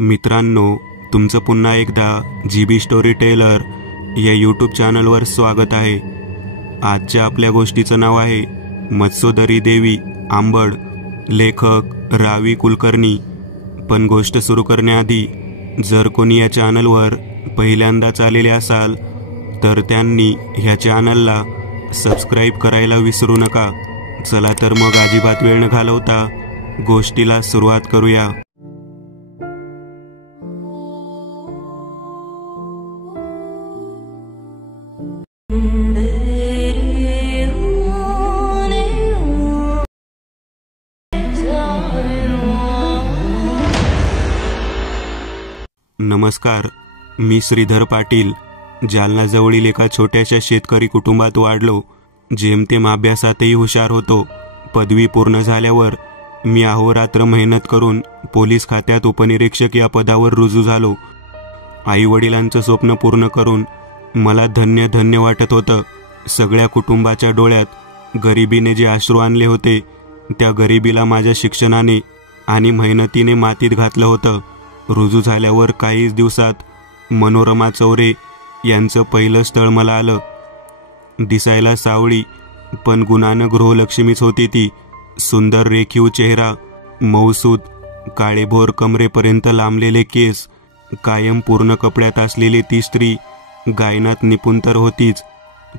मित्रांनो, तुमचं पुन्हा एकदा GB स्टोरी टेलर या यूट्यूब चॅनलवर स्वागत आहे। आजच्या आपल्या गोष्टीचं नाव आहे मत्स्योदरी देवी आंबड, लेखक रावी कुलकर्णी। पण गोष्ट सुरू करण्याआधी जर कोणी या चॅनलवर पहिल्यांदाच आलेले असाल तर त्यांनी ह्या चॅनलला सबस्क्राईब करायला विसरू नका। चला तर मग अजिबात वेळ न घालवता गोष्टीला सुरुवात करूया। नमस्कार, मी श्रीधर पाटील। जालना जवळील एका छोट्याशा शेतकरी कुटुंबात वाढलो। जेमतेम अभ्यासातही हुशार होतो। पदवी पूर्ण झाल्यावर मी अहोरात्र मेहनत करून पोलीस खात्यात उपनिरीक्षक या पदावर रुजू झालो। आई वडिलांचं स्वप्न पूर्ण करून मला धन्य धन्य वाटत होतं। सगळ्या कुटुंबाच्या डोळ्यात गरिबीने जे अश्रू आणले होते त्या गरिबीला माझ्या शिक्षणाने आणि मेहनतीने मातीत घातलं होतं। रुजू झाल्यावर काहीच दिवसात मनोरमा चौरे यांचं पहिलं स्थळ मला आलं। दिसायला सावळी पण गुणानं गृहलक्ष्मीच होती ती। सुंदर रेखीव चेहरा, मौसूद काळेभोर कमरेपर्यंत लांबलेले केस, कायम पूर्ण कपड्यात असलेली ती स्त्री गायनात निपुण तर होतीच,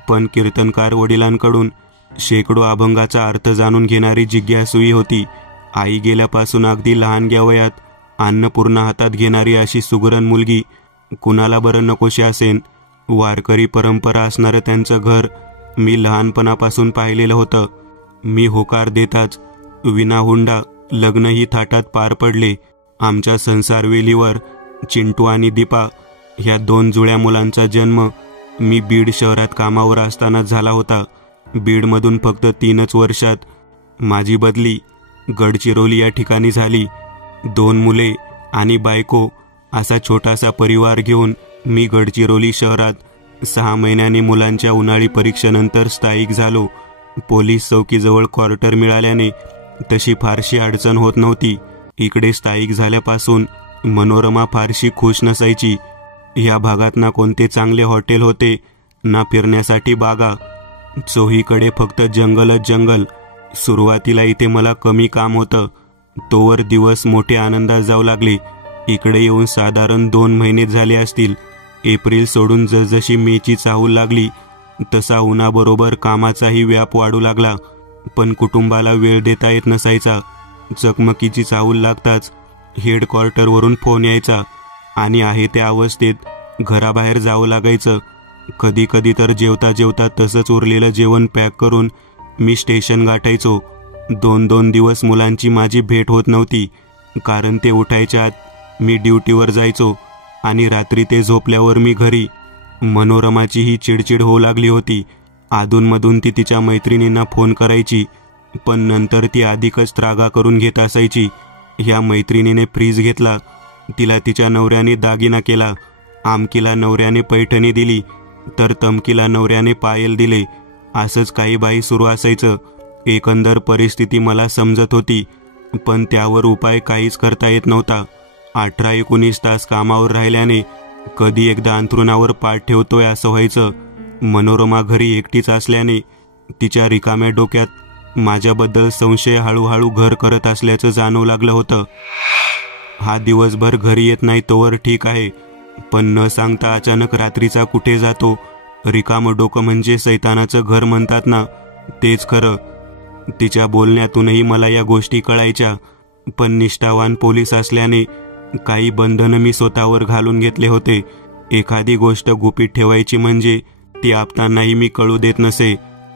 पण कीर्तनकार वडिलांकडून शेकडो अभंगाचा अर्थ जाणून घेणारी जिज्ञासूही होती। आई गेल्यापासून अगदी लहानग्या वयात अन्नपूर्णा हातात घेणारी अशी सुगरण मुलगी कुणाला बरं नकोशी असेन। वारकरी परंपरा असणारं त्यांचं घर मी लहानपणापासून पाहिलेलं होतं। मी होकार देताच विनाहुंडा लग्नही थाटात पार पडले। आमच्या संसारवेलीवर चिंटू आणि दीपा ह्या 2 जुळ्या मुलांचा जन्म मी बीड शहरात कामावर असतानाच झाला होता। बीडमधून फक्त 3च वर्षात माझी बदली गडचिरोली या ठिकाणी झाली। 2 मुले आणि बायको असा छोटासा परिवार घेऊन मी गडचिरोली शहरात 6 महिन्यांनी मुलांच्या उन्हाळी परीक्षेनंतर स्थायिक झालो। पोलीस चौकीजवळ क्वार्टर मिळाल्याने तशी फारशी अडचण होत नव्हती। इकडे स्थायिक झाल्यापासून मनोरमा फारशी खुश नसायची। या भागात ना कोणते चांगले हॉटेल होते ना फिरण्यासाठी बागा, चोहीकडे फक्त जंगलच जंगल। सुरुवातीला इथे मला कमी काम होतं, तोवर दिवस मोठे आनंदात जाऊ लागले। इकडे येऊन साधारण 2 महिने झाले असतील। एप्रिल सोडून जसजशी मेची चाहूल लागली तसा उन्हाबरोबर कामाचाही व्याप वाढू लागला, पण कुटुंबाला वेळ देता येत नसायचा। चकमकीची चाहूल लागताच हेडक्वार्टरवरून फोन यायचा आणि आहे त्या अवस्थेत घराबाहेर जावं लागायचं। कधी कधी तर जेवता जेवता तसंच उरलेलं जेवण पॅक करून मी स्टेशन गाठायचो। 2-2 दिवस मुलांची माझी भेट होत नव्हती, कारण ते उठायच्या आत मी ड्युटीवर जायचो आणि रात्री ते झोपल्यावर मी घरी। मनोरमाची ही चिडचिड होऊ लागली होती। अधूनमधून ती तिच्या मैत्रिणींना फोन करायची, पण नंतर ती अधिकच त्रागा करून घेत असायची। ह्या मैत्रिणीने फ्रीज घेतला, तिला तिच्या नवऱ्याने दागिना केला, आमकीला नवऱ्याने पैठणी दिली, तर तमकीला नवऱ्याने पायल दिले। असंच काही बाई सुरू असायचं। एकंदर परिस्थिती मला समजत होती, पण त्यावर उपाय काहीच करता येत नव्हता। 18-19 तास कामावर राहिल्याने कधी एकदा अंथरुणावर पाठ ठेवतोय असं व्हायचं। मनोरमा घरी एकटीच असल्याने तिच्या रिकाम्या डोक्यात माझ्याबद्दल संशय हळूहळू घर करत असल्याचं जाणवू लागलं होतं। हा दिवसभर घरी येत नाही तोवर ठीक आहे, पण न सांगता अचानक रात्रीचा कुठे जातो। रिकामं डोकं म्हणजे सैतानाचं घर म्हणतात ना, तेच खरं। तिच्या बोलण्यातूनही मला या गोष्टी कळायच्या, पण निष्ठावान पोलीस असल्याने काही बंधनं मी स्वतःवर घालून घेतले होते। एखादी गोष्ट गुपित ठेवायची म्हणजे ती आपतानाही मी कळू देत नसे,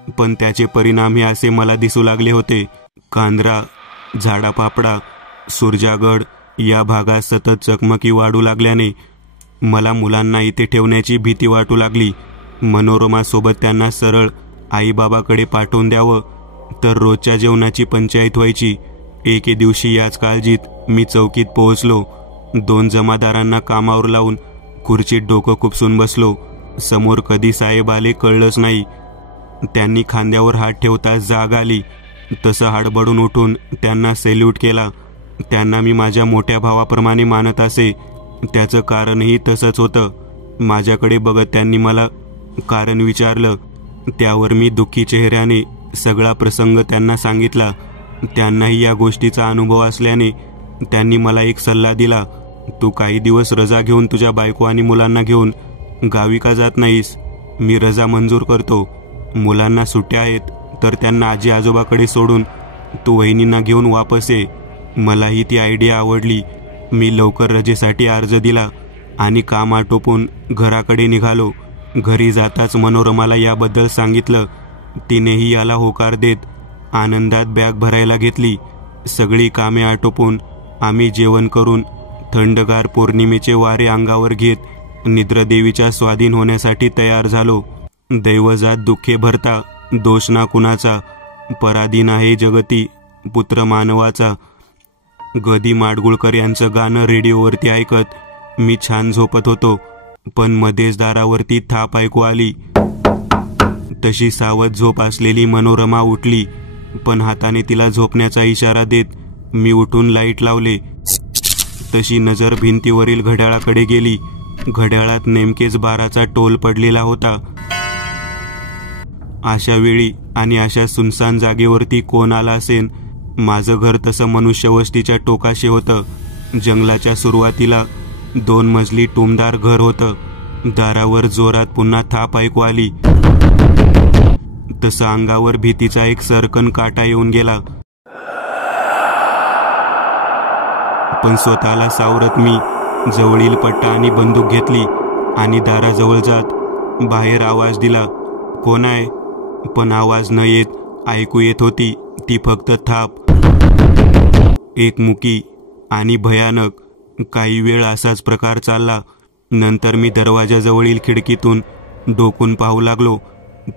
पण त्याचे परिणाम हे असे मला दिसू लागले होते। कांद्रा, झाडापापडा, सुरजागड या भागात सतत चकमकी वाढू लागल्याने मला मुलांना इथे ठेवण्याची भीती वाटू लागली। मनोरमासोबत त्यांना सरळ आईबाबाकडे पाठवून द्यावं तर रोजच्या जेवणाची पंचायत व्हायची। एके दिवशी याच काळजीत मी चौकीत पोहोचलो। 2 जमादारांना कामावर लावून खुर्चीत डोकं खुपसून बसलो। समोर कधी साहेब आले कळलंच नाही। त्यांनी खांद्यावर हात ठेवताच जाग आली, तसं हडबडून उठून त्यांना सॅल्यूट केला। त्यांना मी माझ्या मोठ्या भावाप्रमाणे मानत असे. त्याचं कारणही तसंच होतं. माझ्याकडे बघत त्यांनी मला कारण विचारलं. त्यावर मी दुःखी चेहऱ्याने सगळा प्रसंग त्यांना सांगितला. त्यांनाही या गोष्टीचा अनुभव असल्याने त्यांनी मला एक सल्ला दिला. तू काही दिवस रजा घेऊन तुझ्या बायको आणि मुलांना घेऊन गावी का जात नाहीस? मी रजा मंजूर करतो. मुलांना सुट्ट्या आहेत तर त्यांना आजी आजोबाकडे सोडून तू वहिनींना घेऊन वापस ये. मलाही ती आयडिया आवडली. मी लवकर रजेसाठी अर्ज दिला आणि काम आटोपून घराकडे निघालो. घरी जाताच मनोरमाला याबद्दल सांगितलं. तिनेही याला होकार देत आनंदात बॅग भरायला घेतली. सगळी कामे आटोपून आम्ही जेवण करून थंडगार पौर्णिमेचे वारे अंगावर घेत निद्रादेवीच्या स्वाधीन होण्यासाठी तयार झालो. दैवजात दुःखे भरता दोष ना कुणाचा, पराधीन आहे जगती पुत्र मानवाचा. गदी माडगुळकर यांचं गाणं रेडिओवरती ऐकत मी छान झोपत होतो. पण मध्येच दारावरती थाप ऐकू आली. तशी सावध झोप असलेली मनोरमा उठली. पण हाताने तिला झोपण्याचा इशारा देत मी उठून लाईट लावले. तशी नजर भिंतीवरील घड्याळाकडे गेली. घड्याळात नेमकेच 12चा टोल पडलेला होता. अशा वेळी आणि अशा सुनसान जागेवरती कोण आला असेल? माझं घर तसं मनुष्यवस्तीच्या टोकाशी होतं. जंगलाच्या सुरुवातीला 2 मजली टुमदार घर होतं. दारावर जोरात पुन्हा थाप ऐकू आली. तसं अंगावर भीतीचा एक सरकन काटा येऊन गेला. पण स्वतःला सावरत मी जवळील पट्टा आणि बंदूक घेतली आणि दाराजवळ जात बाहेर आवाज दिला. कोण आहे? पण आवाज न येत ऐकू येत होती ती फक्त थाप. एकमुखी आणि भयानक. काही वेळ असाच प्रकार चालला. नंतर मी दरवाजाजवळील खिडकीतून डोकून पाहू लागलो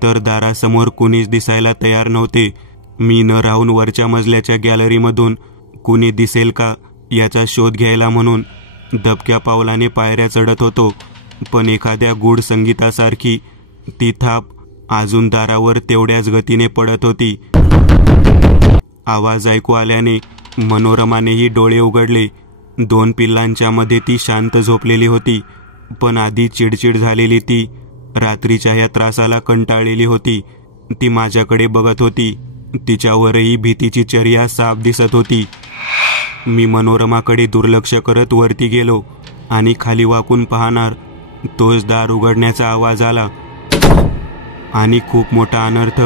तर दारासमोर कुणीच दिसायला तयार नव्हते. मी न राहून वरच्या मजल्याच्या गॅलरीमधून कुणी दिसेल का याचा शोध घ्यायला म्हणून दबक्या पावलाने पायऱ्या चढत होतो. पण एखाद्या गूढ संगीतासारखी ती थाप अजून दारावर तेवढ्याच गतीने पडत होती. आवाज ऐकू आल्याने मनोरमानेही डोळे उघडले. 2 पिल्लांच्या मध्ये ती शांत झोपलेली होती. पण आधी चिडचिड झालेली ती रात्रीच्या या त्रासाला कंटाळलेली होती. ती माझ्याकडे बघत होती. तिच्यावरही भीतीची चर्या साफ दिसत होती. मी मनोरमाकडे दुर्लक्ष करत वरती गेलो आणि खाली वाकून पाहणार तोच दार उघडण्याचा आवाज आला आणि खूप मोठा अनर्थ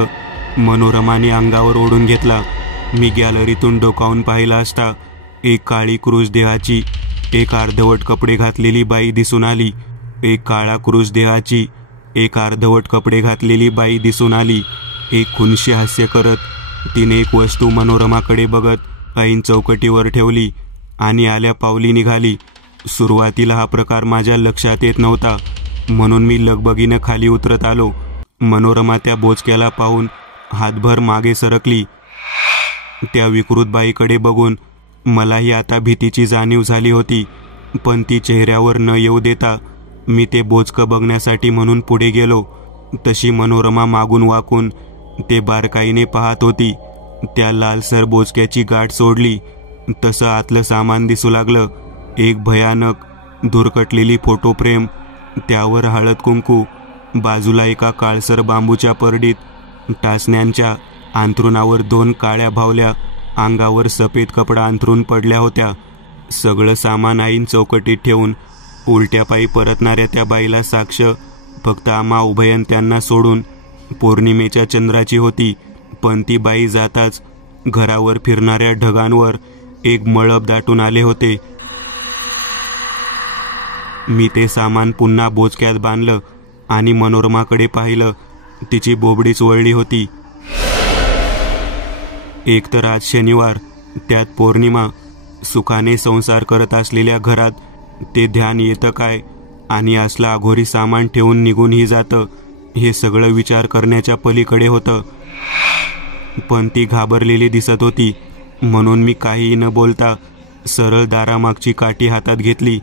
मनोरमाने अंगावर ओढून घेतला. मी गॅलरीतून डोकावून पाहिला असता एक काळी क्रूज देहाची, एक अर्धवट कपडे घातलेली बाई दिसून आली. एक काळा क्रूज देहाची, एक अर्धवट कपडे घातलेली बाई दिसून आली. एक खुनशी हास्य करत तिने एक वस्तू मनोरमाकडे बघत ऐन चौकटीवर ठेवली आणि आल्या पावली निघाली. सुरुवातीला हा प्रकार माझ्या लक्षात येत नव्हता म्हणून मी लगबगीनं खाली उतरत आलो. मनोरमा त्या बोचक्याला पाहून हातभर मागे सरकली. त्या विकृत बाईकडे बघून मलाही आता भीतीची जाणीव झाली होती. पण ती चेहऱ्यावर न येऊ देता मी ते बोचकं बघण्यासाठी म्हणून पुढे गेलो. तशी मनोरमा मागून वाकून ते बारकाईने पाहत होती. त्या लालसर बोचक्याची गाठ सोडली तसं आतलं सामान दिसू लागलं. एक भयानक धुरकटलेली फोटो फ्रेम, त्यावर हळद कुंकू, बाजूला एका काळसर बांबूच्या परडीत टाचण्यांच्या अंथरुणावर 2 काळ्या भावल्या अंगावर सफेद कपडा अंथरून पडल्या होत्या. सगळं सामान ऐन चौकटीत ठेवून उलट्या पायी परतणाऱ्या त्या बाईला साक्ष फक्त आम्हा उभयंत्यांना सोडून पौर्णिमेच्या चंद्राची होती. पण ती बाई जाताच घरावर फिरणाऱ्या ढगांवर एक मळब दाटून आले होते. मी ते सामान पुन्हा बोचक्यात बांधलं आणि मनोरमाकडे पाहिलं. तिची बोबडीच वळली होती. एकतर आज शनिवार, त्यात पौर्णिमा. सुखाने संसार करत असलेल्या घरात ते ध्यान येतं काय आणि असलं अघोरी सामान ठेवून निघूनही जातं हे सगळं विचार करण्याच्या पलीकडे होतं. पण ती घाबरलेली दिसत होती म्हणून मी काहीही न बोलता सरळ दारामागची काठी हातात घेतली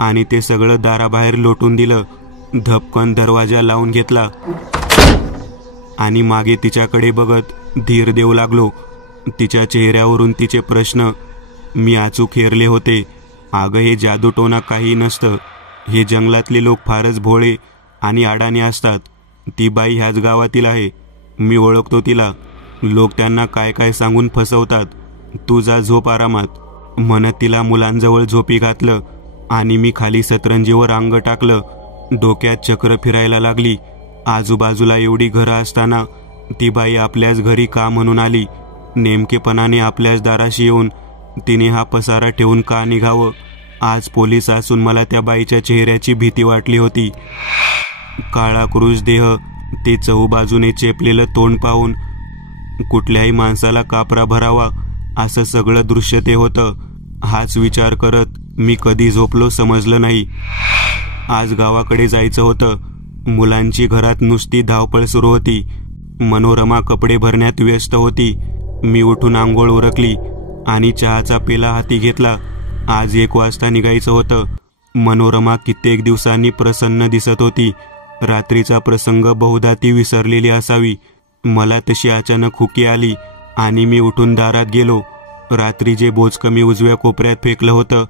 आणि ते सगळं दाराबाहेर लोटून दिलं. धपकन दरवाजा लावून घेतला आणि मागे तिच्याकडे बघत धीर देऊ लागलो. तिच्या चेहऱ्यावरून तिचे प्रश्न मी अचूक हेरले होते. अगं, हे जादूटोना काही नसतं. हे जंगलातले लोक फारच भोळे आणि अडाणी असतात. ती बाई ह्याच गावातील आहे. मी ओळखतो तिला. लोक त्यांना काय काय सांगून फसवतात. तू जा, झोप आरामात, म्हणत तिला मुलांजवळ झोपी घातलं आणि मी खाली सतरंजीवर अंग टाकलं. डोक्यात चक्र फिरायला लागली. आजूबाजूला एवढी घरं असताना ती बाई आपल्याच घरी का म्हणून आली? नेमकेपणाने आपल्याच दाराशी येऊन तिने हा पसारा ठेवून का निघावं? आज पोलीस असून मला त्या बाईच्या चेहऱ्याची भीती वाटली होती. काळा क्रूज देह, ते चहूबाजूने चेपलेलं तोंड पाहून कुठल्याही माणसाला कापरा भरावा असं सगळं दृश्य ते होतं. हाच विचार करत मी कधी झोपलो समजलं नाही. आज गावाकडे जायचं होतं. मुलांची घरात नुसती धावपळ सुरू होती. मनोरमा कपडे भरण्यात व्यस्त होती. मी उठून आंघोळ उरकली आणि चहाचा पेला हाती घेतला. आज 1 वाजता निघायचं होतं. मनोरमा कित्येक दिवसांनी प्रसन्न दिसत होती. रात्रीचा प्रसंग बहुधा ती विसरलेली असावी. मला तशी अचानक हुकी आली आणि मी उठून दारात गेलो. रात्री जे बोचकं मी उजव्या कोपऱ्यात फेकलं होतं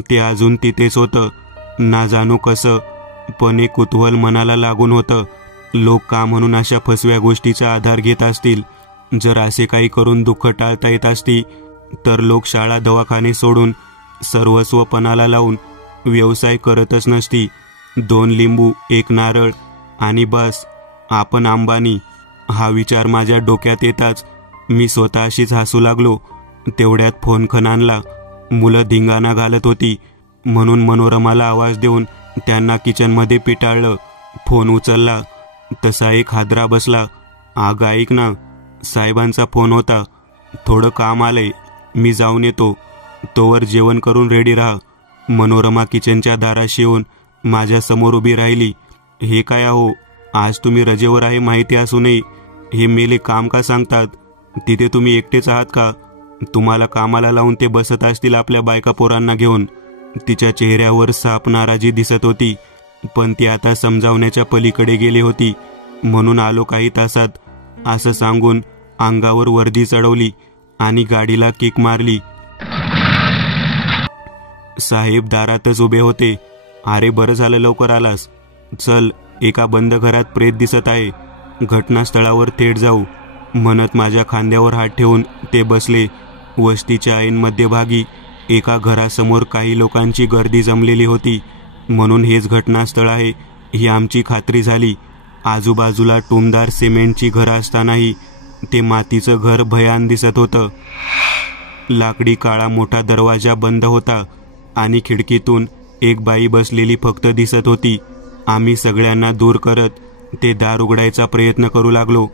ते अजून तिथेच होतं. ना जाणू कसं, पण एक कुतूहल मनाला लागून होतं. लोक का म्हणून अशा फसव्या गोष्टीचा आधार घेत असतील? जर असे काही करून दुःख टाळता येत असती तर लोक शाळा दवाखाने सोडून सर्वस्व पणाला लावून व्यवसाय करतच नसती. 2 लिंबू, 1 नारळ आणि बस, आपण अंबानी. हा विचार माझ्या डोक्यात येताच मी स्वतःशीच हसू लागलो. तेवढ्यात फोन खणानला. मुलं धिंगाणा घालत होती म्हणून मनोरमाला आवाज देऊन त्यांना किचनमध्ये पिटाळलं. फोन उचलला तसा एक हादरा बसला. अगं ऐक ना, साहेबांचा फोन होता. थोडं काम आलंय, मी जाऊन येतो. तोवर जेवण करून रेडी राहा. मनोरमा किचनच्या दाराशी येऊन माझ्या समोर उभी राहिली. हे काय आहो, आज तुम्ही रजेवर आहे माहिती असूनही हे मेले काम का सांगतात? तिथे तुम्ही एकटेच आहात का? तुम्हाला कामाला लावून ते बसत असतील आपल्या बायका पोरांना घेऊन. तिच्या चेहऱ्यावर साफ नाराजी दिसत होती, पण ती आता समजावण्याच्या पलीकडे गेली होती. म्हणून आलो काही तासात, असं सांगून अंगावर वर्दी चढवली आणि गाडीला किक मारली. साहेब दारातच उभे होते. अरे बरं झालं लवकर आलास. चल, एका बंद घरात प्रेत दिसत आहे. घटनास्थळावर थेट जाऊ, म्हणत माझ्या खांद्यावर हात ठेवून ते बसले. वस्तीच्या ऐन मध्यभागी एका घरासमोर काही लोकांची गर्दी जमलेली होती. म्हणून हेच घटनास्थळ आहे ही आमची खात्री झाली. आजूबाजूला टुमदार सिमेंटची घरं असतानाही ते मातीचं घर भयान दिसत होतं. लाकडी काळा मोठा दरवाजा बंद होता आणि खिडकीतून एक बाई बसलेली फक्त दिसत होती. आम्ही सगळ्यांना दूर करत ते दार उघडायचा प्रयत्न करू लागलो,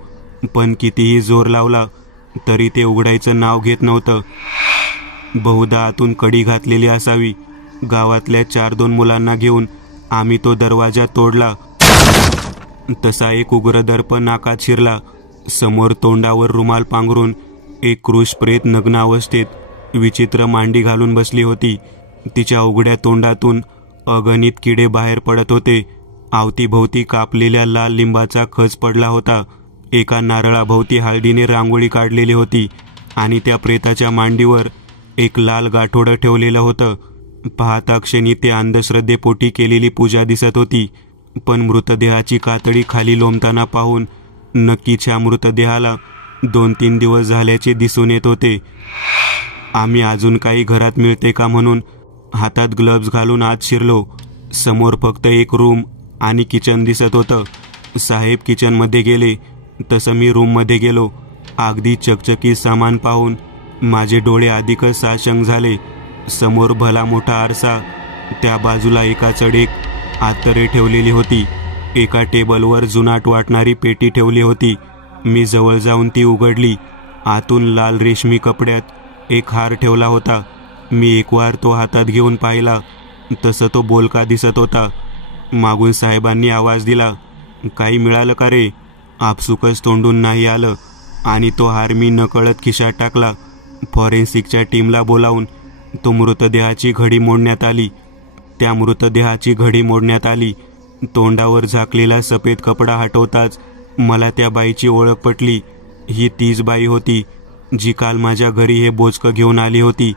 पण कितीही जोर लावला तरी ते उघडायचं नाव घेत नव्हतं. बहुधा आतून कडी घातलेली असावी. गावातल्या 4-2 मुलांना घेऊन आम्ही तो दरवाजा तोडला. तसा एक उग्र दर्प नाकात शिरला. समोर तोंडावर रुमाल पांघरून एक क्रूश प्रेत नग्न अवस्थेत विचित्र मांडी घालून बसली होती. तिच्या उघड्या तोंडातून अगणित किडे बाहेर पडत होते. अवतीभोवती कापलेल्या लाल लिंबाचा खच पडला होता. एका नारळाभोवती हळदीने रांगोळी काढलेली होती आणि त्या प्रेताच्या मांडीवर एक लाल गाठोडं ठेवलेलं होतं. पाहता क्षणी ते अंधश्रद्धेपोटी केलेली पूजा दिसत होती, पण मृतदेहाची कातडी खाली लोंबताना पाहून नक्कीच्या मृतदेहाला 2-3 दिवस झाल्याचे दिसून येत होते. आम्ही अजून काही घरात मिळते का म्हणून हातात ग्लव्ज घालून आत शिरलो. समोर फक्त एक रूम आणि किचन दिसत होतं. साहेब किचनमध्ये गेले तसं मी रूममध्ये गेलो. अगदी चकचकीत सामान पाहून माझे डोळे अधिकच साशंक झाले. समोर भला मोठा आरसा, त्या बाजूला एका चढेक आतरे ठेवलेली होती. एका टेबलवर जुनाट वाटणारी पेटी ठेवली होती. मी जवळ जाऊन ती उघडली. आतून लाल रेशमी कपड्यात एक हार ठेवला होता. मी एकवार तो हातात घेऊन पाहिला तसं तो बोलका दिसत होता. मागून साहेबांनी आवाज दिला, काही मिळालं का रे? आपसुकच तोंडून नाही आलं आणि तो हार मी नकळत खिशात टाकला. फॉरेन्सिकच्या टीमला बोलावून तो मृतदेहाची घडी मोडण्यात आली. त्या मृतदेहाची घडी मोडण्यात आली. तोंडावर झाकलेला सफेद कपडा हटवताच मला त्या बाईची ओळख पटली. ही तीच बाई होती जी काल माझ्या घरी हे बोचकं घेऊन आली होती.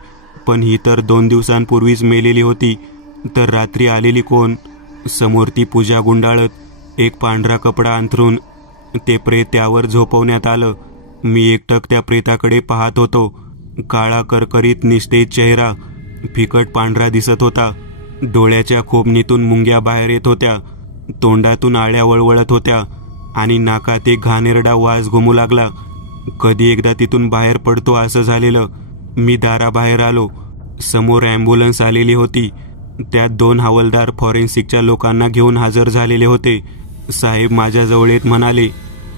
पण ही तर 2 दिवसांपूर्वीच मेलेली होती, तर रात्री आलेली कोण? समोर ती पूजा गुंडाळत एक पांढरा कपडा अंथरून ते प्रेत त्यावर झोपवण्यात आलं. मी एकटक त्या प्रेताकडे पाहत होतो. काळा करकरीत निस्तेज चेहरा फिकट पांढरा दिसत होता. डोळ्याच्या खोबणीतून मुंग्या बाहेर येत होत्या, तोंडातून आळ्या वळवळत होत्या आणि नाकात एक घाणेरडा वास घुमू लागला. कधी एकदा तिथून बाहेर पडतो असं झालेलं. मी दाराबाहेर आलो. समोर ॲम्ब्युलन्स आलेली होती. त्यात 2 हवालदार फॉरेन्सिकच्या लोकांना घेऊन हजर झालेले होते. साहेब माझ्याजवळ येत म्हणाले,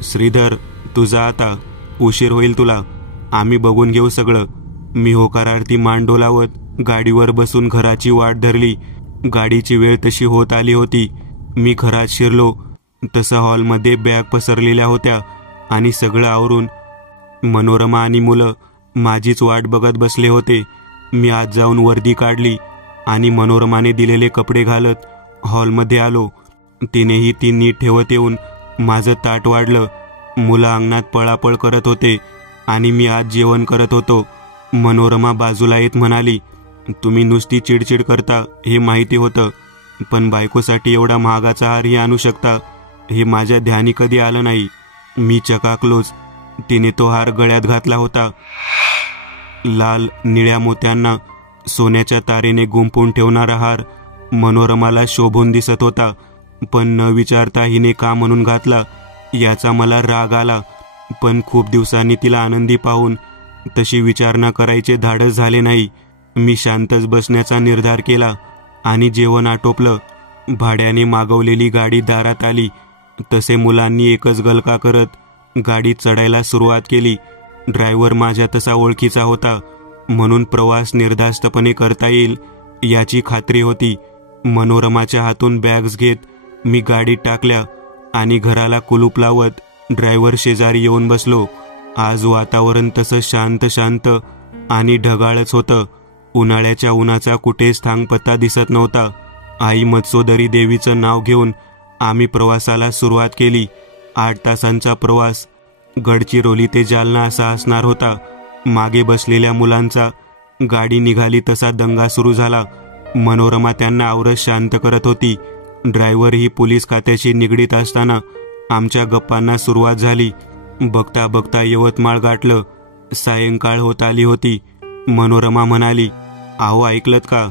श्रीधर तू जा आता, उशीर होईल तुला, आम्ही बघून घेऊ सगळं. मी होकारार्थी मान डोलावत गाडीवर बसून घराची वाट धरली. गाडीची वेळ तशी होत आली होती. मी घरात शिरलो तसं हॉलमध्ये बॅग पसरलेल्या होत्या आणि सगळं आवरून मनोरमा आणि मुलं माझीच वाट बघत बसले होते. मी आत जाऊन वर्दी काढली आणि मनोरमाने दिलेले कपडे घालत हॉलमध्ये आलो. तिनेही ती नीट ठेवत येऊन माझं ताट वाढलं. मुलं अंगणात पळापळ करत होते आणि मी आज जेवण करत होतो. मनोरमा बाजूला येत म्हणाली, तुम्ही नुसती चिडचिड करता हे माहिती होतं, पण बायकोसाठी एवढा महागाचा हारही आणू शकता हे माझ्या ध्यानी कधी आलं नाही. मी चकाकलोच. तिने तो हार गळ्यात घातला होता. लाल निळ्या मोत्यांना सोन्याच्या तारेने गुंफून ठेवणारा हार मनोरमाला शोभून दिसत होता, पण न विचारता हिने का म्हणून घातला याचा मला राग आला. पण खूप दिवसांनी तिला आनंदी पाहून तशी विचारणा करायचे धाडस झाले नाही. मी शांतच बसण्याचा निर्धार केला आणि जेवण आटोपलं. भाड्याने मागवलेली गाडी दारात आली तसे मुलांनी एकच गलका करत गाडीत चढायला सुरुवात केली. ड्रायव्हर माझ्या तसा ओळखीचा होता म्हणून प्रवास निर्धास्तपणे करता येईल याची खात्री होती. मनोरमाच्या हातून बॅग्स घेत मी गाडीत टाकल्या आणि घराला कुलूप लावत ड्रायव्हर शेजारी येऊन बसलो. आज वातावरण तसं शांत शांत आणि ढगाळच होतं. उन्हाळ्याच्या उन्हाचा कुठेच थांगपत्ता दिसत नव्हता. आई मत्सोदरी देवीचं नाव घेऊन आम्ही प्रवासाला सुरुवात केली. 8 तासांचा प्रवास गडचिरोली ते जालना असा असणार होता. मागे बसलेल्या मुलांचा गाडी निघाली तसा दंगा सुरू झाला. मनोरमा त्यांना आवरत शांत करत होती. ड्रायव्हर ही पोलीस खात्याशी निगडीत असताना आमच्या गप्पांना सुरुवात झाली. बघता बघता यवतमाळ गाठलं. सायंकाळ होत आली होती. मनोरमा म्हणाली, अहो ऐकलत का,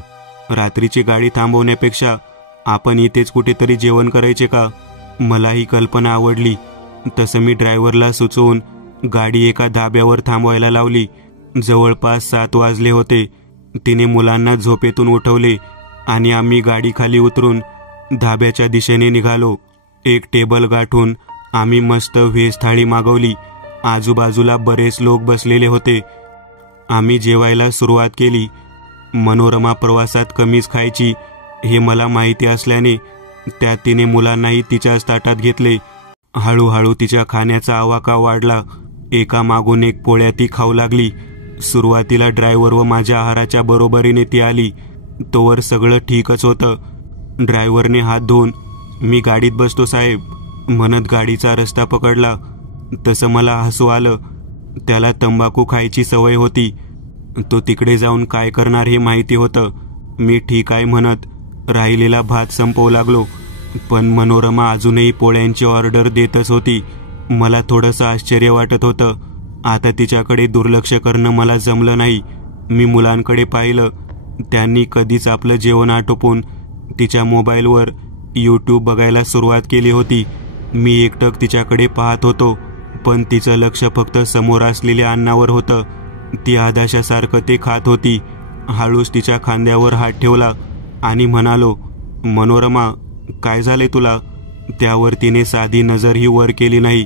रात्रीची गाडी थांबवण्यापेक्षा आपण इथेच कुठेतरी जेवण करायचे का? मला ही कल्पना आवडली. तसं मी ड्रायव्हरला सुचवून गाडी एका धाब्यावर थांबवायला लावली. जवळपास 7 वाजले होते. तिने मुलांना झोपेतून उठवले आणि आम्ही गाडी खाली उतरून धाब्याच्या दिशेने निघालो. एक टेबल गाठून आम्ही मस्त व्हेज थाळी मागवली. आजूबाजूला बरेच लोक बसलेले होते. आम्ही जेवायला सुरुवात केली. मनोरमा प्रवासात कमीच खायची हे मला माहिती असल्याने त्यात तिने मुलांनाही तिच्याच ताटात घेतले. हळूहळू तिच्या खाण्याचा आवाका वाढला. एका मागून एक पोळ्या ती खाऊ लागली. सुरुवातीला ड्रायव्हर व माझ्या आहाराच्या बरोबरीने ती आली. तोवर सगळं ठीकच होतं. ड्रायव्हरने हात धुवून, मी गाडीत बसतो साहेब म्हणत गाडीचा रस्ता पकडला. तसं मला हसू आलं. त्याला तंबाखू खायची सवय होती. तो तिकडे जाऊन काय करणार हे माहिती होतं. मी ठीक आहे म्हणत राहिलेला भात संपवू लागलो. पण मनोरमा अजूनही पोळ्यांची ऑर्डर देतच होती. मला थोडंसं आश्चर्य वाटत होतं. आता तिच्याकडे दुर्लक्ष करणं मला जमलं नाही. मी मुलांकडे पाहिलं. त्यांनी कधीच आपलं जेवण आटोपून तिच्या मोबाईलवर यूट्यूब बघायला सुरुवात केली होती. मी एकटक तिच्याकडे पाहत होतो, पण तिचं लक्ष फक्त समोर असलेल्या अन्नावर होतं. ती आधाशासारखं ते खात होती. हळूच तिच्या खांद्यावर हात ठेवला आणि म्हणालो, मनोरमा काय झाले तुला? त्यावर तिने साधी नजरही वर केली नाही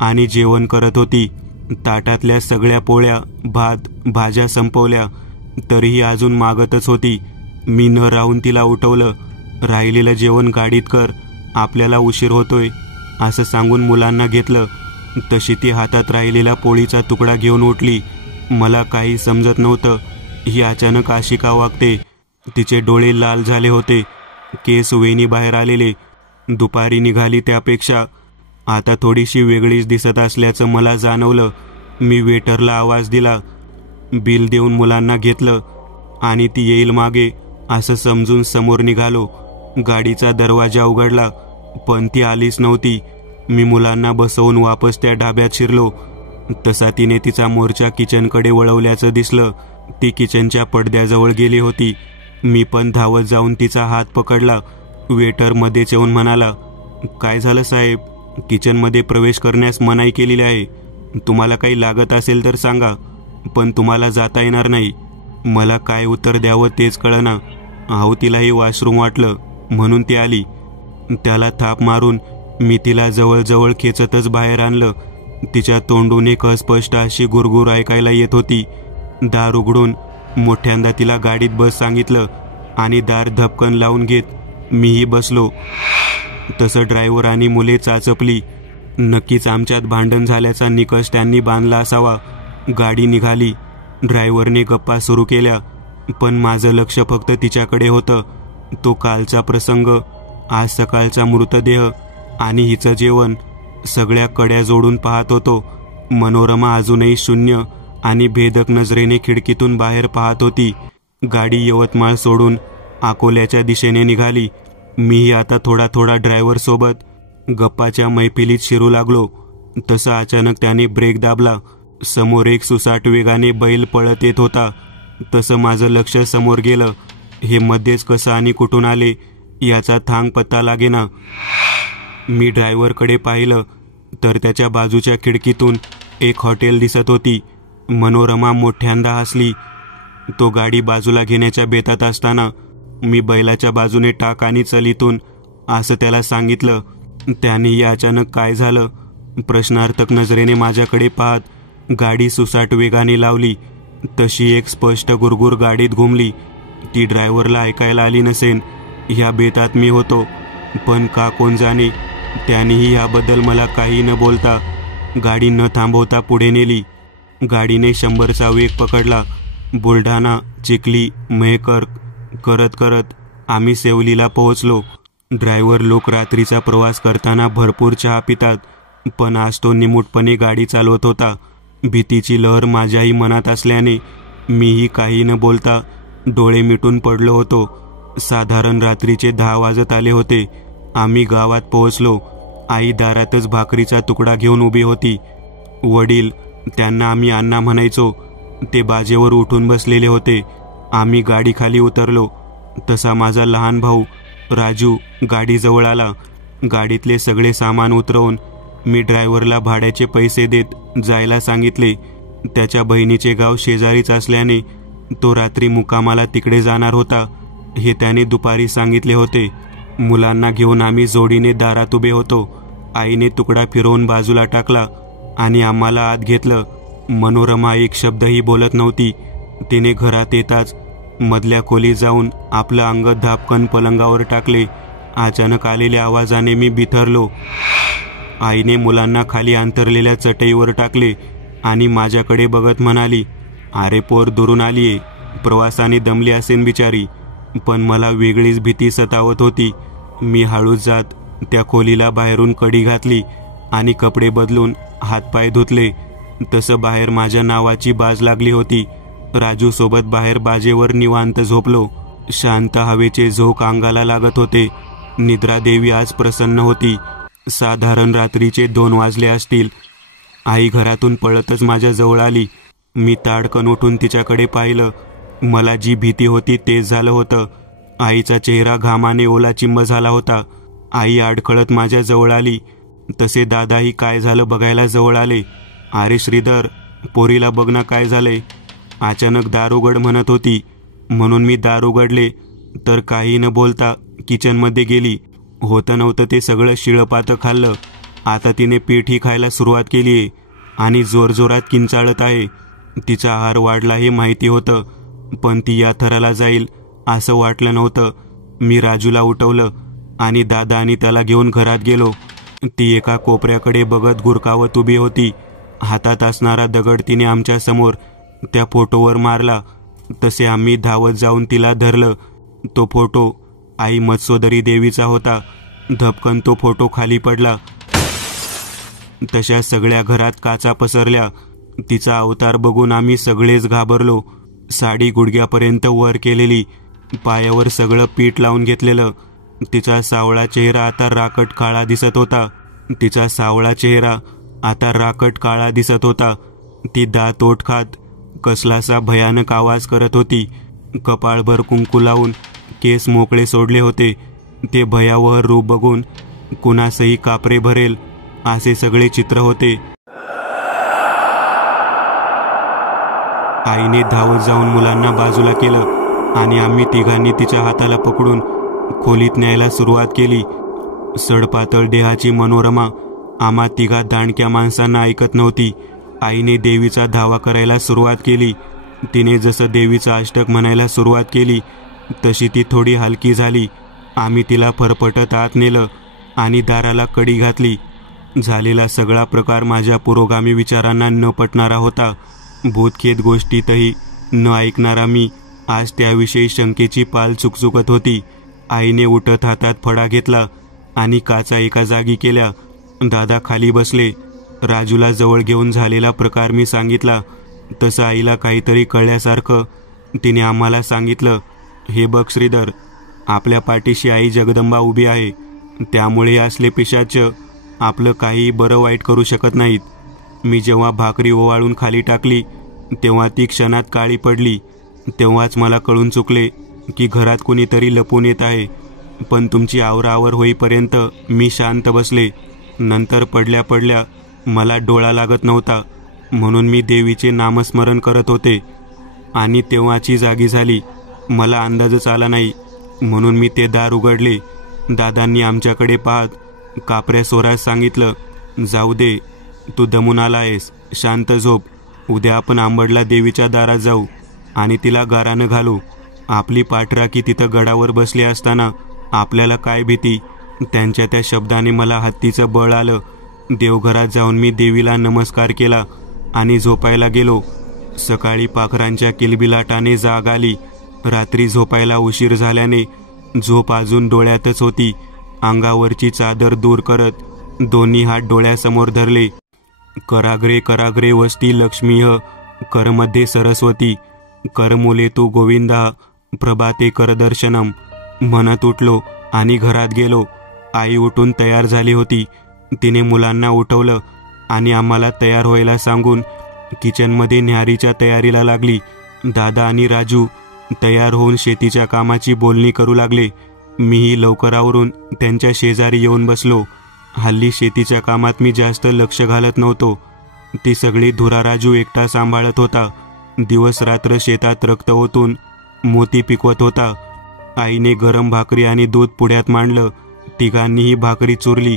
आणि जेवण करत होती. ताटातल्या सगळ्या पोळ्या, भात, भाज्या संपवल्या तरीही अजून मागतच होती. मी न राहून तिला उठवलं. राहिलेलं जेवण गाडीत कर, आपल्याला उशीर होतोय असं सांगून मुलांना घेतलं. तशी ती हातात राहिलेला पोळीचा तुकडा घेऊन उठली. मला काही समजत नव्हतं. ही अचानक अशी का वागते? तिचे डोळे लाल झाले होते, केस वेणी बाहेर आलेले. दुपारी निघाली त्यापेक्षा आता थोडीशी वेगळीच दिसत असल्याचं मला जाणवलं. मी वेटरला आवाज दिला. बिल देऊन मुलांना घेतलं आणि ती येईल मागे असं समजून समोर निघालो. गाडीचा दरवाजा उघडला, पण ती आलीच नव्हती. मी मुलांना बसवून वापस त्या ढाब्यात शिरलो. तसा तिने तिचा मोर्चा किचनकडे वळवल्याचं दिसलं. ती किचनच्या पडद्याजवळ गेली होती. मी पण धावत जाऊन तिचा हात पकडला. वेटर मध्येच येऊन म्हणाला, काय झालं साहेब? किचनमध्ये प्रवेश करण्यास मनाई केलेली आहे. तुम्हाला काही लागत असेल तर सांगा, पण तुम्हाला जाता येणार नाही. मला काय उत्तर द्यावं तेच कळना. अहो, तिलाही वॉशरूम वाटलं म्हणून ती आली. त्याला थाप मारून मी तिला जवळजवळ खेचतच बाहेर आणलं. तिच्या तोंडून एक अस्पष्ट अशी गुरगुर ऐकायला येत होती. दार उघडून मोठ्यांदा तिला गाडीत बस सांगितलं आणि दार धपकन लावून घेत मीही बसलो. तसं ड्रायव्हर आणि मुले चाचपली. नक्कीच आमच्यात भांडण झाल्याचा निकष त्यांनी बांधला असावा. गाडी निघाली. ड्रायव्हरने गप्पा सुरू केल्या, पण माझं लक्ष फक्त तिच्याकडे होतं. तो कालचा प्रसंग, आज सकाळचा मृतदेह आणि हिचं जेवण, सगळ्या कड्या जोडून पाहत होतो. मनोरमा अजूनही शून्य आणि भेदक नजरेने खिडकीतून बाहेर पाहत होती. गाडी यवतमाळ सोडून अकोल्याच्या दिशेने निघाली. मीही आता थोडा थोडा ड्रायव्हर सोबत गप्पाच्या मैफिलीत शिरू लागलो. तसं अचानक त्याने ब्रेक दाबला. समोर एक सुसाट वेगाने बैल पळत येत होता. तसं माझं लक्ष समोर गेलं. हे मध्येच कसं आणि कुठून आले याचा थांग पत्ता लागेना. मी ड्रायव्हरकडे पाहिलं तर त्याच्या बाजूच्या खिडकीतून एक हॉटेल दिसत होती. मनोरमा मोठ्यांदा हसली. तो गाडी बाजूला घेण्याच्या बेतात असताना मी बैलाच्या बाजूने टाक आणि चल इथून असं त्याला सांगितलं. त्यानेही अचानक काय झालं प्रश्नार्थक नजरेने माझ्याकडे पाहत गाडी सुसाट वेगाने लावली. तशी एक स्पष्ट गुरगुर गाडीत घुमली. ती ड्रायव्हरला ऐकायला आली नसेन ह्या बेतात मी होतो, पण का कोण जाणे त्यानेही याबद्दल मला काही न बोलता गाडी न थांबवता पुढे नेली. गाडीने 100चा वेग पकडला. बुलढाणा, चिखली, मेहकर करत करत आम्ही सेवलीला पोहोचलो. ड्रायव्हर लोक रात्रीचा प्रवास करताना भरपूर चहा पितात, पण आज तो निमूटपणे गाडी चालवत होता. भीतीची लहर माझ्याही मनात असल्याने मीही काही न बोलता डोळे मिटून पडलो होतो. साधारण रात्रीचे 10 वाजत आले होते. आम्ही गावात पोहोचलो. आई दारातच भाकरीचा तुकडा घेऊन उभी होती. वडील, त्यांना आम्ही अण्णा म्हणायचो, ते बाजेवर उठून बसलेले होते. आम्ही गाडी खाली उतरलो. तसा माझा लहान भाऊ राजू गाडीजवळ आला. गाडीतले सगळे सामान उतरवून मी ड्रायव्हरला भाड्याचे पैसे देत जायला सांगितले. त्याच्या बहिणीचे गाव शेजारीच असल्याने तो रात्री मुक्कामाला तिकडे जाणार होता हे त्याने दुपारी सांगितले होते. मुलांना घेऊन आम्ही जोडीने दारात उभे होतो. आईने तुकडा फिरवून बाजूला टाकला आणि आम्हाला आत घेतलं. मनोरमा एक शब्दही बोलत नव्हती. तिने घरात येताच मधल्या खोलीत जाऊन आपलं अंग धापकन पलंगावर टाकले. अचानक आलेल्या आवाजाने मी बिथरलो. आईने मुलांना खाली अंतरलेल्या चटईवर टाकले आणि माझ्याकडे बघत म्हणाली, अरे पोर दुरून आलीये, प्रवासाने दमली असेन बिचारी. पण मला वेगळीच भीती सतावत होती. मी हळूच जात त्या खोलीला बाहेरून कडी घातली आणि कपडे बदलून हातपाय धुतले. तसं बाहेर माझ्या नावाची बाज लागली होती. राजू सोबत बाहेर बाजेवर निवांत झोपलो. शांत हवेचे झोक अंगाला लागत होते. निद्रादेवी आज प्रसन्न होती. साधारण रात्रीचे 2 वाजले असतील. आई घरातून पळतच माझ्या जवळ आली. मी ताडकन उठून तिच्याकडे पाहिलं. मला जी भीती होती तेच झालं होतं. आईचा चेहरा घामाने ओलाचिंब झाला होता. आई अडखळत माझ्या जवळ आली. तसे दादाही काय झालं बघायला जवळ आले. अरे श्रीधर, पोरीला बघ ना काय झालंय. अचानक दार उघड म्हणत होती म्हणून मी दार उघडले तर काही न बोलता किचनमध्ये गेली. होतं नव्हतं ते सगळं शिळपातं खाल्लं. आता तिने पीठही खायला सुरुवात केलीये आणि जोरजोरात किंचाळत आहे. तिचा आहार वाढला हे माहिती होतं, पण ती या थराला जाईल असं वाटलं नव्हतं. मी राजूला उठवलं आणि दादा आणि त्याला घेऊन घरात गेलो. ती एका कोपऱ्याकडे बघत गुरकावत उभी होती. हातात असणारा दगड तिने आमच्या समोर त्या फोटोवर मारला. तसे आम्ही धावत जाऊन तिला धरलं. तो फोटो आई मत्सोदरी देवीचा होता. धपकन तो फोटो खाली पडला. तशा सगळ्या घरात काचा पसरल्या. तिचा अवतार बघून आम्ही सगळेच घाबरलो. साडी गुडघ्यापर्यंत वर केलेली, पायावर सगळं पीठ लावून घेतलेलं. तिचा सावळा चेहरा आता राकट काळा दिसत होता. ती दात ओठ खात कसलासा भयानक आवाज करत होती. कपाळभर कुंकू लावून केस मोकळे सोडले होते. ते भयावह रूप बघून कुणासही कापरे भरेल असे सगळे चित्र होते. आईने धावत जाऊन मुलांना बाजूला केलं आणि आम्ही तिघांनी तिच्या हाताला पकडून खोलीत न्यायला सुरुवात केली. सडपातळ देहाची मनोरमा आम्हा तिघा दांडक्या माणसांना ऐकत नव्हती. आईने देवीचा धावा करायला सुरुवात केली. तिने जसं देवीचं अष्टक म्हणायला सुरुवात केली तशी ती थोडी हलकी झाली. आम्ही तिला फरफटत आत नेलं आणि दाराला कडी घातली. झालेला सगळा प्रकार माझ्या पुरोगामी विचारांना न पटणारा होता. भूतखेद गोष्टीतही न ऐकणारा मी आज त्याविषयी शंकेची पाल चुकचुकत होती. आईने उठत हातात फडा घेतला आणि काचा एका जागी केल्या. दादा खाली बसले. राजूला जवळ घेऊन झालेला प्रकार मी सांगितला. तसं आईला काहीतरी कळल्यासारखं तिने आम्हाला सांगितलं, हे बघ श्रीधर, आपल्या पाठीशी आई जगदंबा उभी आहे. त्यामुळे असले पिशाच आपलं काही बरं वाईट करू शकत नाहीत. मी जेव्हा भाकरी ओवाळून खाली टाकली तेव्हा ती क्षणात काळी पडली. तेव्हाच मला कळून चुकले की घरात कुणीतरी लपून येत आहे. पण तुमची आवराआवर होईपर्यंत मी शांत बसले. नंतर पडल्या पडल्या मला डोळा लागत नव्हता म्हणून मी देवीचे नामस्मरण करत होते आणि तेव्हाची जागी झाली. मला अंदाजच आला नाही म्हणून मी ते दार उघडले. दादांनी आमच्याकडे पाहत कापऱ्या स्वरात सांगितलं, जाऊ दे, तू दमून आला आहेस, शांत झोप. उद्या आपण आंबडला देवीच्या दारात जाऊ आणि तिला गारानं घालू. आपली पाठराखी तिथं गडावर बसली असताना आपल्याला काय भीती. त्यांच्या त्या शब्दाने मला हत्तीचं बळ आलं. देवघरात जाऊन मी देवीला नमस्कार केला आणि झोपायला गेलो. सकाळी पाखरांच्या किलबिलाटाने जाग आली. रात्री झोपायला उशीर झाल्याने झोप अजून डोळ्यातच होती. अंगावरची चादर दूर करत दोन्ही हात डोळ्यासमोर धरले. कराग्रे कराग्रे वसती लक्ष्मीह, करमध्ये सरस्वती, करमुले तू गोविंदा, प्रभाते करदर्शनम म्हणत उठलो आणि घरात गेलो. आई उठून तयार झाली होती. तिने मुलांना उठवलं आणि आम्हाला तयार व्हायला सांगून किचनमध्ये न्याहारीच्या तयारीला लागली. दादा आणि राजू तयार होऊन शेतीच्या कामाची बोलणी करू लागले. मीही लवकर आवरून त्यांच्या शेजारी येऊन बसलो. हल्ली शेतीच्या कामात मी जास्त लक्ष घालत नव्हतो. ती सगळी धुरा राजू एकटा सांभाळत होता. दिवस रात्र शेतात रक्त ओतून मोती पिकवत होता. आईने गरम भाकरी आणि दूध पुढ्यात मांडलं. तिघांनीही भाकरी चुरली.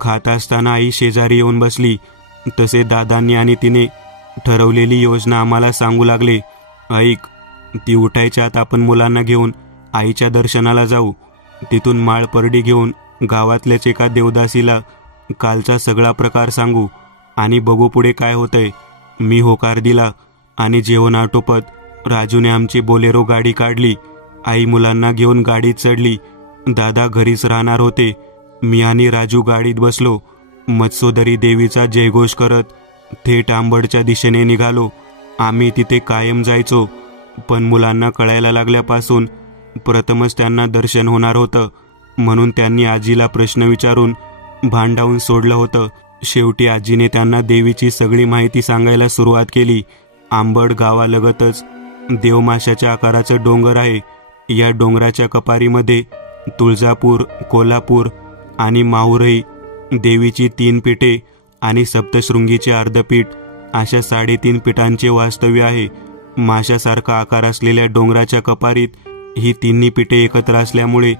खात असताना आई शेजारी येऊन बसली. तसे दादांनी आणि तिने ठरवलेली योजना आम्हाला सांगू लागले. ऐक, ती उठायच्या आत आपण मुलांना घेऊन आईच्या दर्शनाला जाऊ. तिथून माळपरडी घेऊन गावातल्याच एका देवदासीला कालचा सगळा प्रकार सांगू आणि बघू पुढे काय होतंय. मी होकार दिला आणि जेवण आटोपत राजूने आमची बोलेरो गाडी काढली. आई मुलांना घेऊन गाडीत चढली. दादा घरीच राहणार होते. मी आणि राजू गाडीत बसलो. मत्सोदरी देवीचा जयघोष करत थेट आंबडच्या दिशेने निघालो. आम्ही तिथे कायम जायचो, पण मुलांना कळायला लागल्यापासून प्रथमच त्यांना दर्शन होणार होतं म्हणून त्यांनी आजीला प्रश्न विचारून भांडावून सोडलं होतं. शेवटी आजीने त्यांना देवीची सगळी माहिती सांगायला सुरुवात केली. आंबड गावालगतच देवमाशाच्या आकाराचं डोंगर आहे. या डोंगराच्या कपारीमध्ये तुळजापूर, कोल्हापूर आणि माहुरई, देवीची 3 पीठे आणि सप्तशृंगीचे अर्धपीठ अशा 3.5 पीठांचे वास्तव्य आहे. माशासारखा आकार असलेल्या डोंगराच्या कपारीत ही 3 पीठे एकत्र असल्यामुळे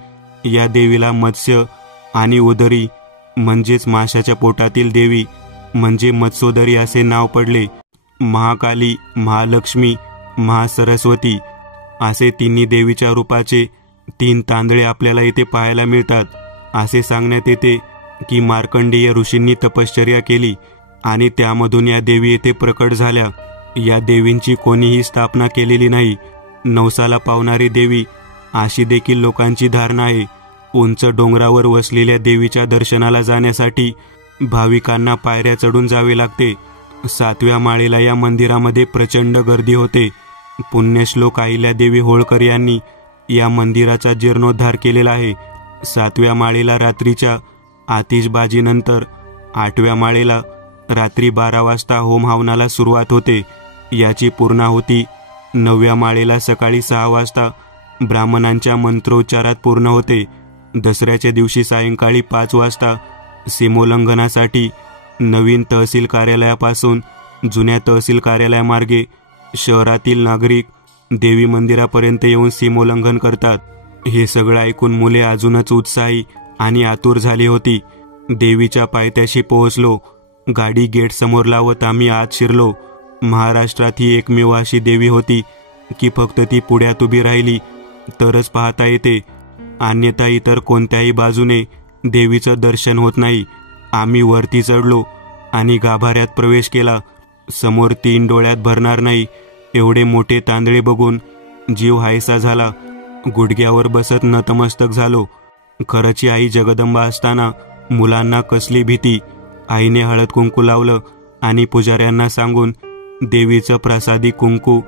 या देवीला मत्स्य आणि उदरी म्हणजेच माशाच्या पोटातील देवी म्हणजे मत्स्योदरी असे नाव पडले. महाकाली, महालक्ष्मी, महासरस्वती असे 3 देवीच्या रूपाचे 3 तांदळे आपल्याला इथे पाहायला मिळतात. असे सांगण्यात येते की मार्कंडेय ऋषींनी तपश्चर्या केली आणि त्यामधून या देवी येथे प्रकट झाल्या. या देवींची कोणीही स्थापना केलेली नाही. नवसाला पावणारी देवी अशी देखील लोकांची धारणा आहे. उंच डोंगरावर वसलेल्या देवीच्या दर्शनाला जाण्यासाठी भाविकांना पायऱ्या चढून जावे लागते. 7व्या माळेला या मंदिरामध्ये प्रचंड गर्दी होते. पुण्यश्लोक अहिल्यादेवी होळकर यांनी या मंदिराचा जीर्णोद्धार केलेला आहे. 7व्या माळेला रात्रीच्या आतिषबाजीनंतर 8व्या माळेला रात्री 12 वाजता होम हवनाला सुरुवात होते. याची पूर्णाहुती 9व्या माळेला सकाळी 6 वाजता ब्राह्मणांच्या मंत्रोच्चारात पूर्ण होते. दसऱ्याच्या दिवशी सायंकाळी 5 वाजता सीमोल्लंघनासाठी नवीन तहसील कार्यालयापासून जुन्या तहसील कार्यालयामार्गे शहरातील नागरिक देवी मंदिरापर्यंत येऊन सीमोल्लंघन करतात. हे सगळं ऐकून मुले अजूनच उत्साही आणि आतुर झाली होती. देवीच्या पायथ्याशी पोहोचलो. गाडी गेट समोर लावत आम्ही आत शिरलो. महाराष्ट्रात ही एकमेव अशी देवी होती की फक्त ती पुढ्यात उभी राहिली तरच पाहता येते, अन्यथा इतर कोणत्याही बाजूने देवीचं दर्शन होत नाही. आम्ही वरती चढलो आणि गाभाऱ्यात प्रवेश केला. समोर 3 डोळ्यात भरणार नाही एवढे मोठे तांदळे बघून जीव हायसा झाला. गुडघ्यावर बसत नतमस्तक झालो. खरंची आई जगदंबा असताना मुलांना कसली भीती. आईने हळद कुंकू लावलं आणि पुजाऱ्यांना सांगून देवीचं प्रसादी कुंकू,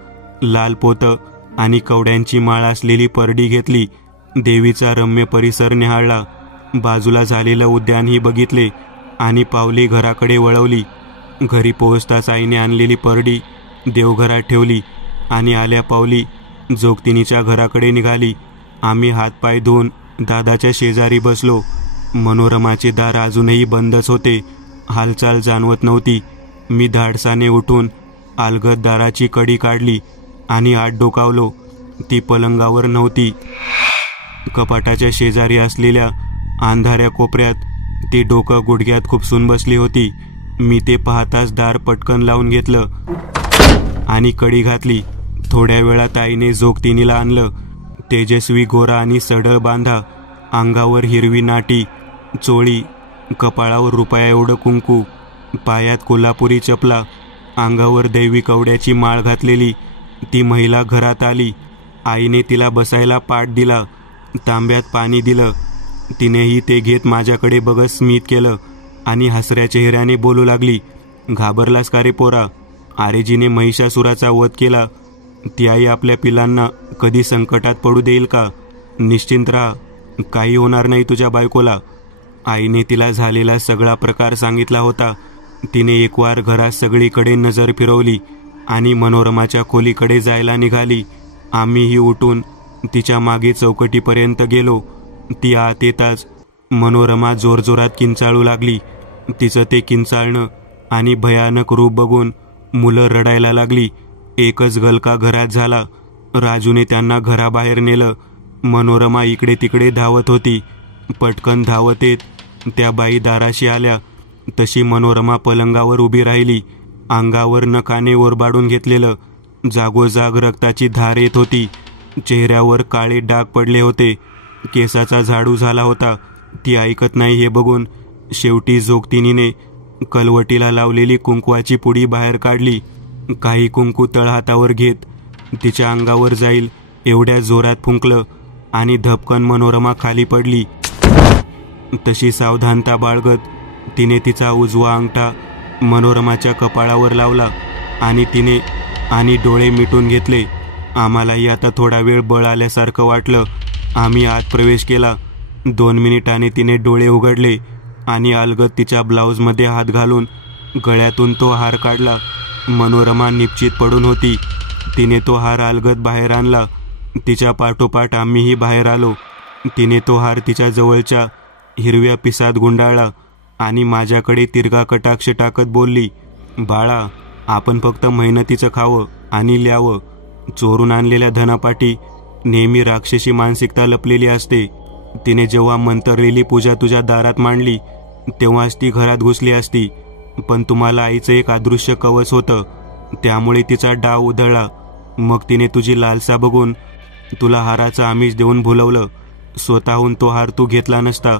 लाल पोतं आणि कवड्यांची माळ असलेली परडी घेतली. देवीचा रम्य परिसर निहाळला. बाजूला झालेलं उद्यानही बघितले आणि पावली घराकडे वळवली. घरी पोहोचताच आईने आणलेली परडी देवघरात ठेवली आणि आल्या पावली जोगतिनीच्या घराकडे निघाली. आम्ही हातपाय धुवून दादाच्या शेजारी बसलो. मनोरमाचे दार अजूनही बंदच होते. हालचाल जाणवत नव्हती. मी धाडसाने उठून अलगद दाराची कडी काढली आणि आत डोकावलो. ती पलंगावर नव्हती. कपाटाच्या शेजारी असलेल्या अंधाऱ्या कोपऱ्यात ती डोकं गुडघ्यात खुपसून बसली होती. मी ते पाहताच दार पटकन लावून घेतलं आणि कडी घातली. थोड्या वेळात आईने जोगतिनीला आणलं. तेजस्वी गोरा आणि सडळ बांधा, अंगावर हिरवी नाटी चोळी, कपाळावर रुपया एवढं कुंकू, पायात कोल्हापुरी चपला, अंगावर दैवी कवड्याची माळ घातलेली ती महिला घरात आली. आईने तिला बसायला पाट दिला. तांब्यात पाणी दिलं. तिनेही ते घेत माझ्याकडे बघत स्मित केलं आणि हसऱ्या चेहऱ्याने बोलू लागली, घाबरलास का रे पोरा? आरेजीने महिषासुराचा वध केला. ती आई आपल्या पिलांना कधी संकटात पडू देईल का? निश्चिंत राहा, काही होणार नाही तुझ्या बायकोला. आईने तिला झालेला सगळा प्रकार सांगितला होता. तिने एकवार घरात सगळीकडे नजर फिरवली आणि मनोरमाच्या खोलीकडे जायला निघाली. आम्हीही उठून तिच्या मागे चौकटीपर्यंत गेलो. ती आत येताच मनोरमा जोरजोरात किंचाळू लागली. तिचं ते किंचाळणं आणि भयानक रूप बघून मुलं रडायला लागली. एकच गलका घरात झाला. राजूने त्यांना घराबाहेर नेलं. मनोरमा इकडे तिकडे धावत होती. पटकन धावत येत त्या बाई दाराशी आल्या. तशी मनोरमा पलंगावर उभी राहिली. अंगावर नखाने ओरबाडून घेतलेलं जागोजाग रक्ताची धार येत होती. चेहऱ्यावर काळे डाग पडले होते. केसाचा झाडू झाला होता. ती ऐकत नाही हे बघून शेवटी जोगतिनीने कलवटीला लावलेली कुंकवाची पुडी बाहेर काढली. काही कुंकू तळहातावर घेत तिच्या अंगावर जाईल एवढ्या जोरात फुंकलं आणि धपकन मनोरमा खाली पडली. तशी सावधानता बाळगत तिने तिचा उजवा अंगठा मनोरमाच्या कपाळावर लावला आणि तिने डोळे मिटून घेतले. आम्हालाही आता थोडा वेळ बळ आल्यासारखं वाटलं. आम्ही आत प्रवेश केला. 2 मिनिटांनी तिने डोळे उघडले आणि अलगद तिच्या ब्लाऊजमध्ये हात घालून गळ्यातून तो हार काढला. मनोरमा निपचित पडून होती. तिने तो हार अलगद बाहेर आणला. तिच्या पाठोपाठ आम्हीही बाहेर आलो. तिने तो हार तिच्या जवळच्या हिरव्या पिसात गुंडाळला आणि माझ्याकडे तिरका कटाक्ष टाकत बोलली, बाळा, आपण फक्त मेहनतीचं खावं आणि ल्यावं. चोरून आणलेल्या धनापाठी नेहमी राक्षसी मानसिकता लपलेली असते. तिने जेव्हा मंतरलेली पूजा तुझ्या दारात मांडली तेव्हाच ती घरात घुसली असती. पण तुम्हाला आईचं एक अदृश्य कवच होतं, त्यामुळे तिचा डाव उधळला. मग तिने तुझी लालसा बघून तुला हाराचं आमिष देऊन भुलवलं. स्वतःहून तो हार तू घेतला नसता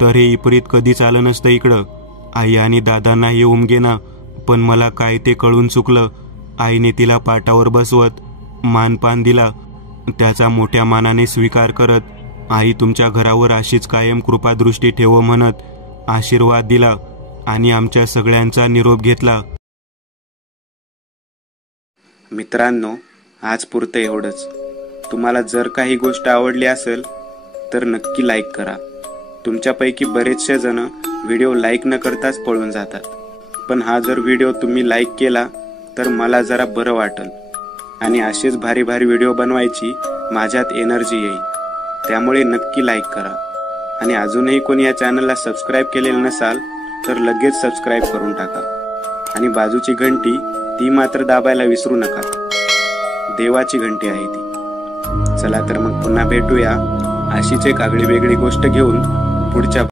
तर हे विपरीत कधीच आलं नसतं इकडं. आई आणि दादांना हे उमगेना, पण मला काय ते कळून चुकलं. आईने तिला पाटावर बसवत मानपान दिला. त्याचा मोठ्या मानाने स्वीकार करत आई तुमच्या घरावर अशीच कायम कृपादृष्टी ठेवो म्हणत आशीर्वाद दिला आणि आमच्या सगळ्यांचा निरोप घेतला. मित्रांनो, आज पुरतं एवढंच. तुम्हाला जर काही गोष्ट आवडली असेल तर नक्की लाईक करा. तुमच्यापैकी बरेचसे जण व्हिडिओ लाईक न करताच पळून जातात, पण हा जर व्हिडिओ तुम्ही लाईक केला तर मला जरा बरं वाटेल आणि असेच भारी भारी व्हिडिओ बनवायची माझ्यात एनर्जी येईल. त्यामुळे नक्की लाईक करा. आणि अजूनही कोणी या चॅनलला सबस्क्राईब केलेलं नसाल तर लगेच सबस्क्राईब करून टाका. आणि बाजूची घंटी ती मात्र दाबायला विसरू नका. देवाची घंटी आहे ती. चला तर मग पुन्हा भेटूया अशीच एक आगळी वेगळी गोष्ट घेऊन पुढच्या